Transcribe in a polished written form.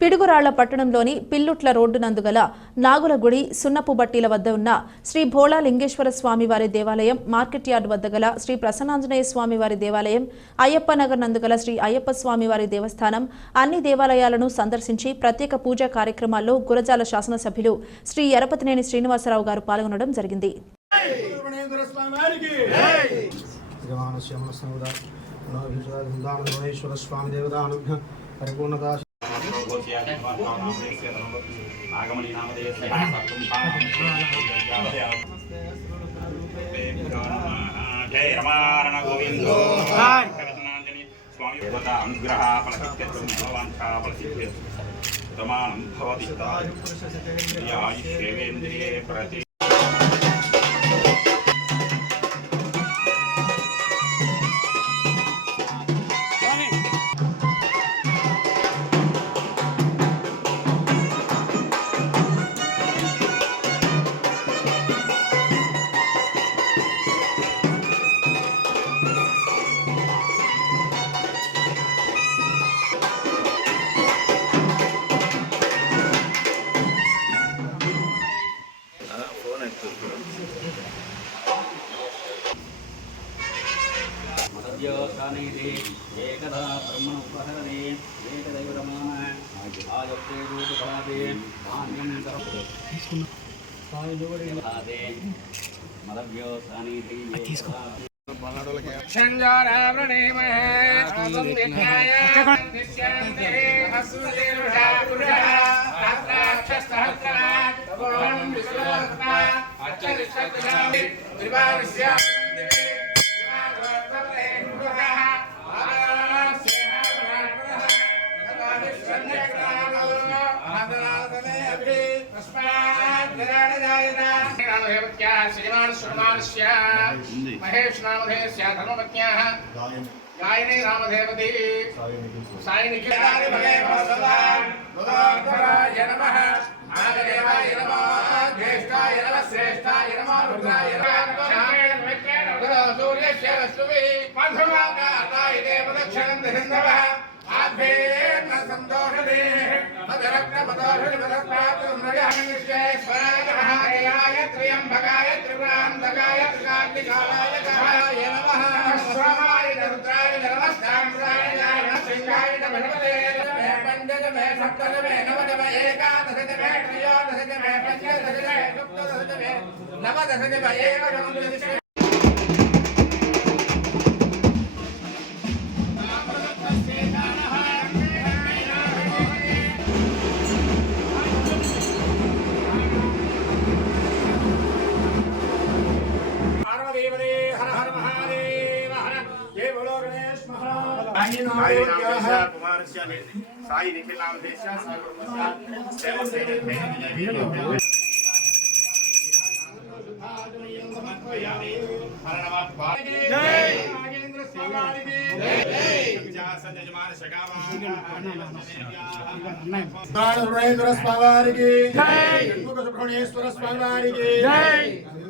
పిడుగురాళ్ల పట్టణంలోని పిల్లుట్ల రోడ్డు నందుగల నాగులగుడి సున్నపు బట్టీల వద్ద ఉన్న శ్రీ భోళా లింగేశ్వర స్వామివారి దేవాలయం, మార్కెట్ యార్డ్ వద్ద గల శ్రీ ప్రసన్నాంజనేయ స్వామివారి దేవాలయం, అయ్యప్ప నగర్ నందుగల శ్రీ అయ్యప్ప స్వామివారి దేవస్థానం అన్ని దేవాలయాలను సందర్శించి ప్రత్యేక పూజా కార్యక్రమాల్లో గురజాల శాసనసభ్యులు శ్రీ ఎరపతినేని శ్రీనివాసరావు గారు పాల్గొనడం జరిగింది. आगमनी नामधेय जय रमारण गोविंदो स्वामी देवता अनुग्रह फलसिद्ध्यर्थं भगवाञ्छा फलसिद्ध्यर्थं तमानं भवति आयुष्येवेन्द्रिये प्रति एकदा ब्रह्मण उपहरणे एकदैवरमान आयत्ते रूपकलादे मान्यं करपदे मदव्यो सानिधि शंजारावणे महे नित्याय नित्यान्ते असुदेवः पुरुषः राक्षसहस्रात् तपोहं विश्वस्मा अच्चरिष्टदामि त्रिवारस्य महेश नामधेयस्य धर्मपत्न्याः गायनी नामधेवती सायिनिकी नमः महादेवाय नमः ज्येष्ठाय नमः श्रेष्ठाय नमः रुद्राय नमः सूर्यस्य रश्मिः मधुमाकाताय देवदक्षिणं दशन्दवः आद्भेर्न सन्तोषदे मदरत्नपदोषिपदप्राप्तुर्नयः त्र्यम्बकाय त्रिपुरान्तकाय त्रिकार्तिकालाय कालाय नमः स्वामाय रुद्राय नमः साम्राय नमः सिंहाय भगवते नमः पञ्चदमे सप्तदमे नवदमे एकादशदमे त्रयोदशदमे पञ्चदशदमे सप्तदशदमे नवदशदमे एकविंशतिः कुमारस्य साई निखिल नामधेयस्य जय